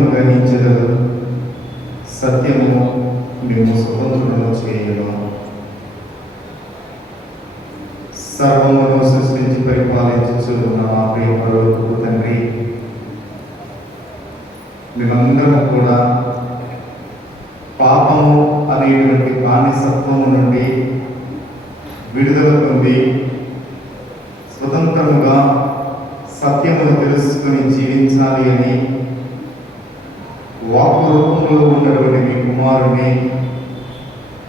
సత్యమును గ్రహించగలరు సత్యము మేము స్వతంత్రులను చేయగలం సర్వమును సృష్టించి పరిపాలించు నా ప్రియ పరులకు తండ్రి మేమందరం కూడా పాపము అనేటువంటి బానిసత్వము నుండి విడుదల పొంది స్వతంత్రముగా సత్యమును తెలుసుకుని జీవించాలి అని వాక్కు రూపంలో ఉన్నటువంటి మీ కుమారుని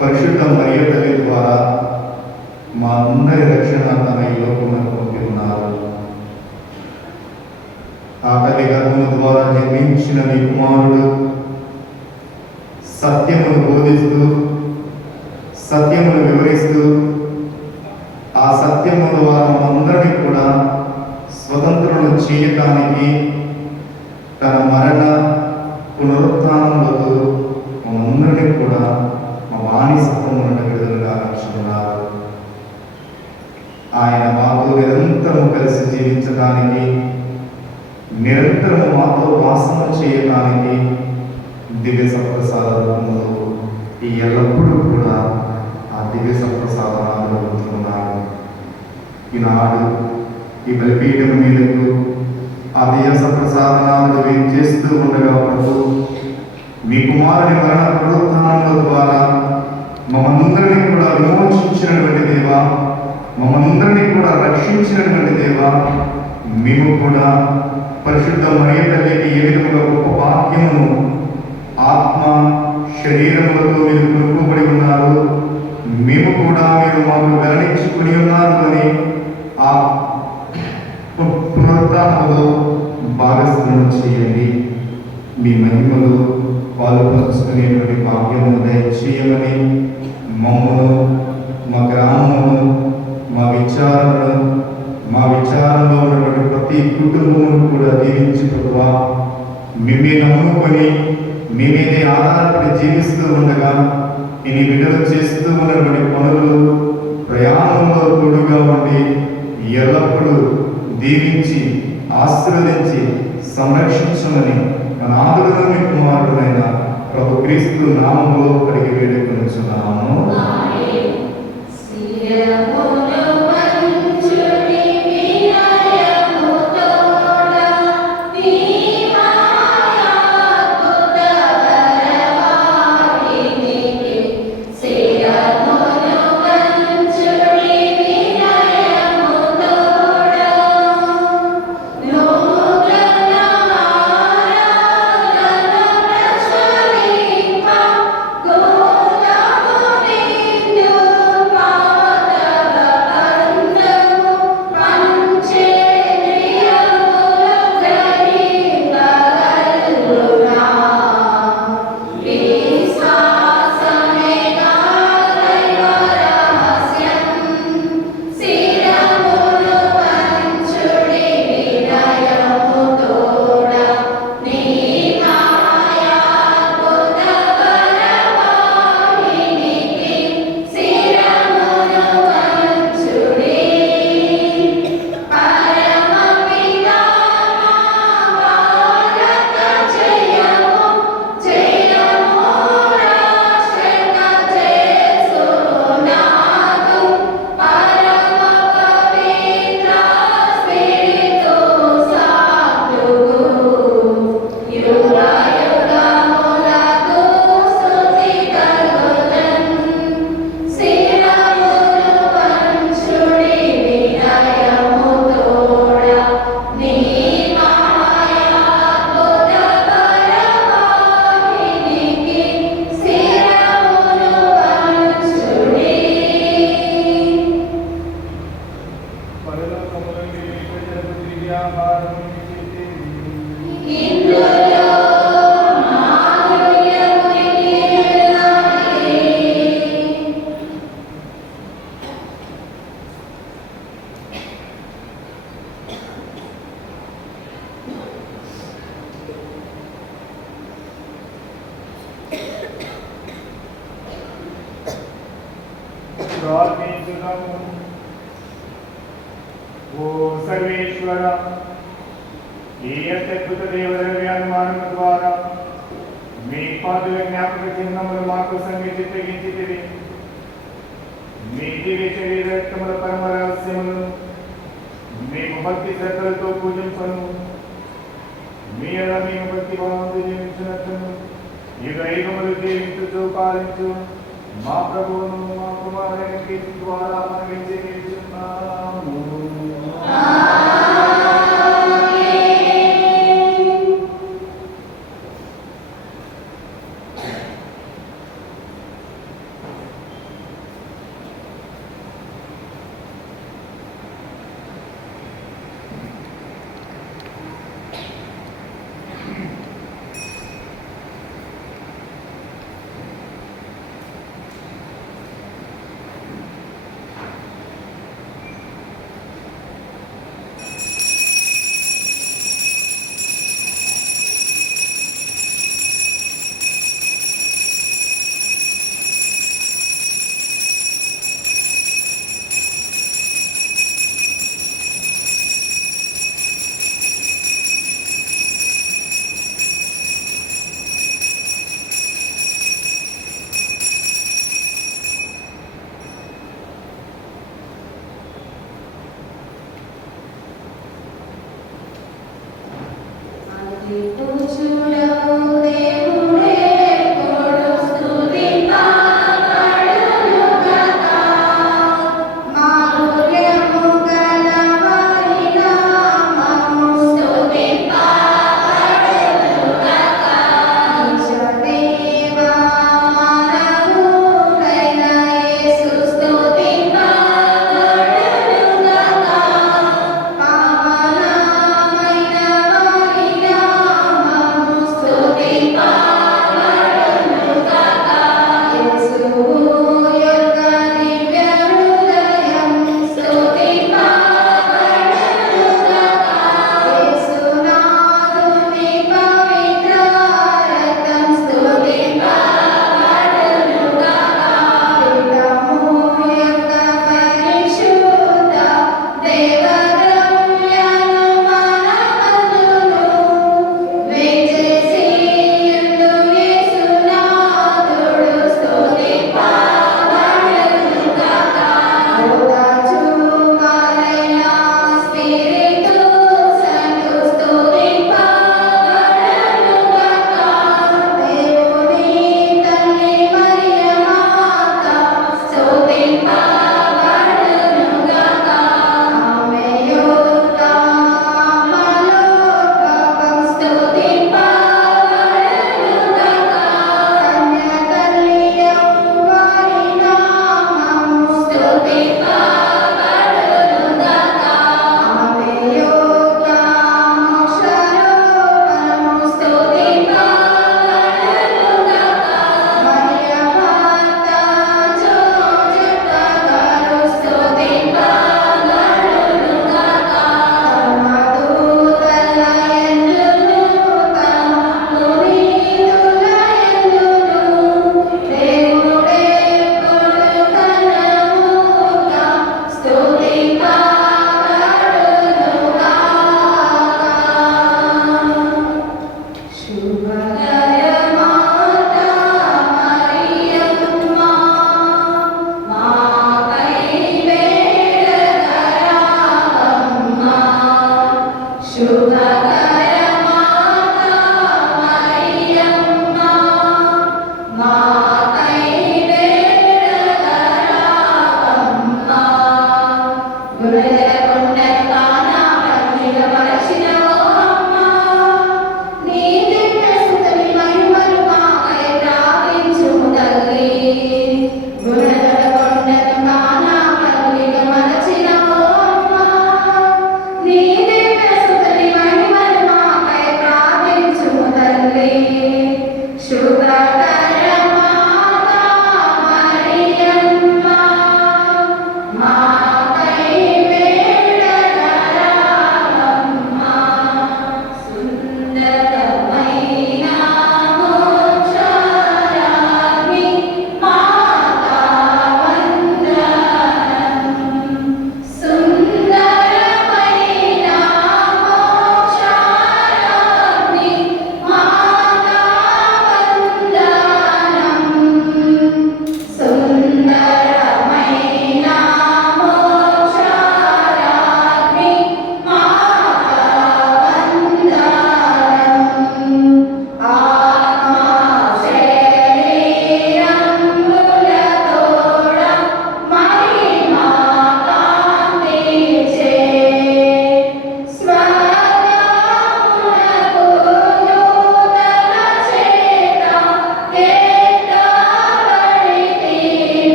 పరిశుద్ధ మరియ తల్లి ద్వారా మా అందరి రక్షణ తన ఈ లోకమునకు పంపి ఉన్నారు. ఆ తల్లి గర్భము ద్వారా జన్మించిన మీ కుమారుడు సత్యమును బోధిస్తూ సత్యమును వివరిస్తూ ఆ సత్యము ద్వారా మనందరినీ కూడా స్వతంత్రులను చేయటానికి తన మరణ పునరుత్నములకు మనందరినీ కూడా మా వాణి నుండి విడుదలగా రక్షిస్తున్నారు ఆయన మాతో నిరంతరము కలిసి జీవించడానికి నిరంతరము మాతో వాసన చేయడానికి దివ్య సప్రసాద రూపంలో ఈ ఎల్లప్పుడూ కూడా ఆ దివ్య సప్రసాదాలు జరుగుతున్నాడు ఈనాడు ఈ బలిపీఠం మీదకు ఆ దివ్య సప్రసాదనాలు వేం చేస్తూ ఉండగా ప్రభు మీ కుమారుని మరణ పునరుత్థానముల ద్వారా మమ్మందరినీ కూడా విమోచించినటువంటి దేవా మమ్మందరినీ కూడా రక్షించినటువంటి దేవా మేము కూడా పరిశుద్ధ మరియ తల్లికి ఏ విధముగా గొప్ప భాగ్యమును ఆత్మ శరీరములతో మీరు కొనుక్కోబడి ఉన్నారు మేము కూడా మీరు మాకు గణించుకుని ఉన్నారు అని ఆ పు- పునరుత్థానములో భాగస్థులను చేయండి. మీ మహిమలో పాల్పంచుకునేటువంటి భాగ్యము దయచేయమని మమ్మను మా గ్రామమును మా విచారణను మా విచారంలో ఉన్నటువంటి ప్రతి కుటుంబమును కూడా దీవించి ప్రభా మిమ్మే నమ్ముకొని మేమేదే ఆధారపడి జీవిస్తూ ఉండగా నేను విడుదల చేస్తూ ఉన్నటువంటి పనులు ప్రయాణంలో తోడుగా ఉండి ఎల్లప్పుడూ దీవించి ఆశీర్వదించి సంరక్షించమని మన ఆదులను కుమారుడైన ప్రభు క్రీస్తు నామంలో కడిగి వేడుకొనుచున్నాము మేము భక్తి శ్రద్ధలతో పూజించను మీ ఎలా మేము భక్తి భావంతో జీవించినట్లును యుగ యుగములు జీవించుతూ పాలించు మా ప్రభువును మా కుమారుని కీర్తి ద్వారా మనకి జీవించున్నాము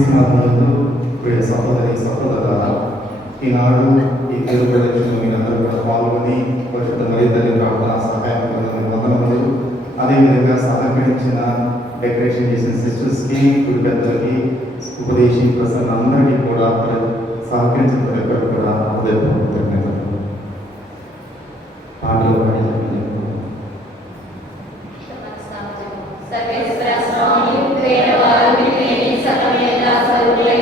ಕ್ರಿಸ್ಮಸ್ ಒಂದು ಸಹೋದರಿ ಸಹೋದರ ಈ ನಾಡು ಈ ತಿರುಪತಿ அவர்களை